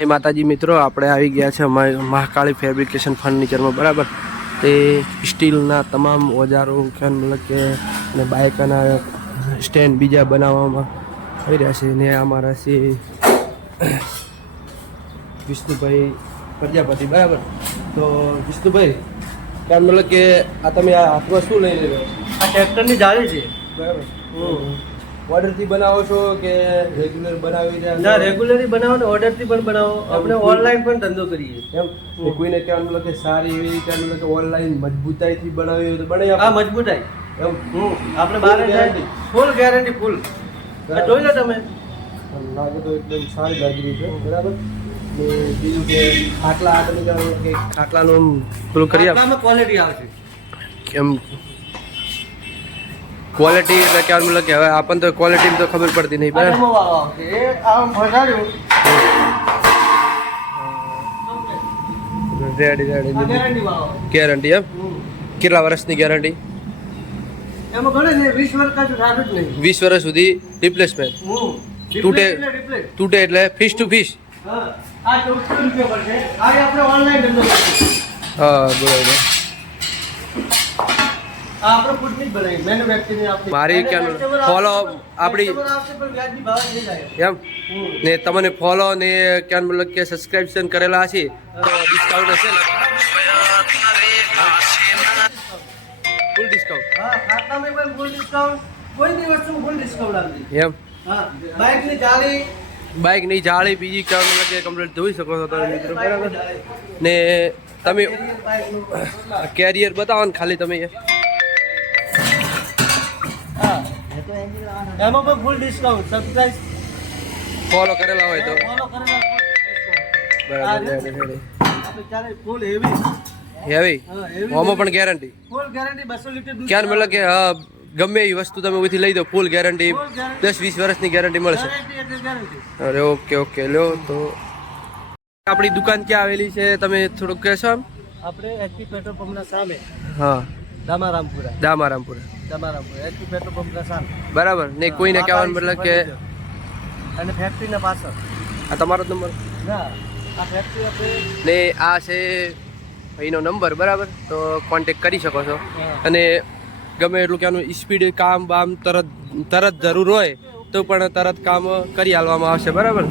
જય માતાજી મિત્રો, આપણે આવી ગયા છે મહાકાળી ફેબ્રિકેશન ફર્નિચરમાં બરાબર. તે સ્ટીલના તમામ ઓજારો મતલબ કે અને બાઇકના સ્ટેન્ડ બીજા બનાવવામાં આવી રહ્યા છે. ને અમારા છે વિષ્ણુભાઈ પ્રજાપતિ બરાબર. તો વિષ્ણુભાઈ કારણ મતલબ કે આ તમે આ હાથમાં શું લઈ રહ્યો? આ ટ્રેક્ટરની જાળી છે બરાબર. ઓર્ડરથી બનાવો છો કે રેગ્યુલર બનાવી રહ્યા? ના, રેગ્યુલરલી બનાવો ને ઓર્ડરથી પણ બનાવો. આપણે ઓનલાઈન પણ ધંધો કરીએ. એમ કોઈને કહેવાનું મતલબ કે સારી એવી રીતે મતલબ કે ઓનલાઈન મજબૂતાઈથી બનાવી હોય તો બનાવી આ મજબૂતાઈ એમ આપણે બહાર ગેરંટી, ફૂલ ગેરંટી, ફૂલ. જોઈ લો તમે. લાગે તો એકદમ સારી લાગી રહી છે બરાબર. ને બીજું કે ખાટલા આટલું કે ખાટલાનું પેલું કરી આપ આમાં ક્વોલિટી આવશે. કેમ ક્વોલિટી એટલે કે મતલબ કે હવે આપણને તો ક્વોલિટી તો ખબર પડતી નહીં બરાબર. આવશે એ આમ ફસાડ્યું રેડી રેડી ગેરંટી વાળો. ગેરંટી એમ કેટલા વર્ષની ગેરંટી? એમાં ગણે ને 20 વર્ષ કાંઈ રાડું જ નહીં. 20 વર્ષ સુધી રિપ્લેસમેન્ટ. તૂટે એટલે ફીસ ટુ ફીસ. હા, આ 1400 રૂપિયા પડશે. આ આપણે ઓનલાઈન ધંધો કરીએ. હા બરાબર. આ આપણે ખુદની જ બનાવી મેન્યુફેક્ચરિંગ આપણી. મારી ક્યાં ફોલો આપણી આવશે પણ વ્યાજબી ભાવે થઈ જાય. એમ ને તમને ફોલો ને ક્યાં મતલબ કે સબસ્ક્રિપ્શન કરેલા છે તો ડિસ્કાઉન્ટ હશે ને? ફૂલ ડિસ્કાઉન્ટ. હા, ખાતામાં પણ ફૂલ ડિસ્કાઉન્ટ. કોઈ બી વસ્તુમાં ફૂલ ડિસ્કાઉન્ટ આપી. એમ હા, બાઇકની જાળી, બાઇકની જાળી બીજી ક્યાં મતલબ કે કમ્પ્લીટ જોઈ શકો છો તમે મિત્રો બરાબર. ને તમે કેરિયર બતાવો ને ખાલી તમે એમાં પણ ફૂલ ડિસ્કાઉન્ટ. સબસ્ક્રાઇબ ફોલો કરેલા હોય તો ફોલો કરેલા બરાબર. રેડી આપણે ચાલે ફૂલ હેવી. હેવી હા, હેવી. હોમાં પણ ગેરંટી ફૂલ ગેરંટી 200 લીટર દૂધ. ક્યાં મતલબ કે ગમે એવી વસ્તુ તમે ઉથી લઈ દો ફૂલ ગેરંટી, Full guarantee. 10-20 વર્ષની ગેરંટી મળશે. ગેરંટી એટલે ગેરંટી. અરે ઓકે ઓકે લ્યો. તો આપણી દુકાન ક્યાં આવેલી છે તમે થોડુંક કહેશો આમ? આપણે એચપી પેટ્રોલ પંપના સામે, હા દામારામપુરા. દામારામપુરા એચપી પેટ્રોલ પંપના સામે બરાબર. ને કોઈને કહેવાનું મતલબ કે અને ફેક્ટરીના પાછળ. આ તમારો જ નંબર ના, આ ફેક્ટરી આપણે ને આ છે ભાઈનો નંબર બરાબર. તો કોન્ટેક કરી શકો છો. હા. અને ગમે એટલું ક્યાંનું સ્પીડ કામ બામ તરત જરૂર હોય તો પણ તરત કામ કરી આલવામાં આવશે બરાબર.